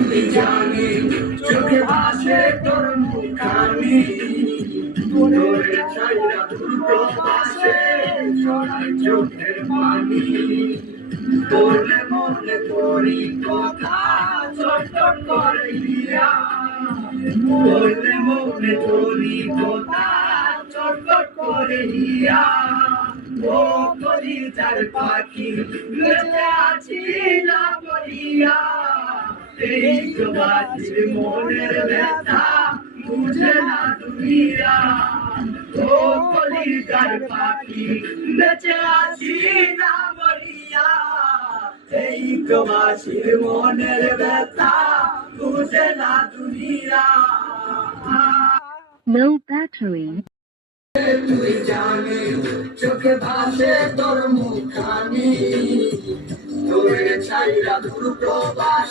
তুই জানি চোখে ভাসে তোর মুখানি তোর ছাইরা দুটো পাশে ছড়াই চোখের পানি তোরে মনে করি কথা চটচট করে হিয়া তোরে মনে করি কথা চটচট করে হিয়া ও কলিজার পাখি বেঁচে আছি না বলিয়া এই তো বাজির মনের ব্যথা বুঝে না দুনিয়া ও কলিজার পাখি বেঁচে আছি না বলিয়া এই তো বাজির মনের ব্যথা বুঝে না দুনিয়া Low battery. তুই জানি চোখে ভাসে তোর মুখানি তোর ছাইরা দুটো পাশে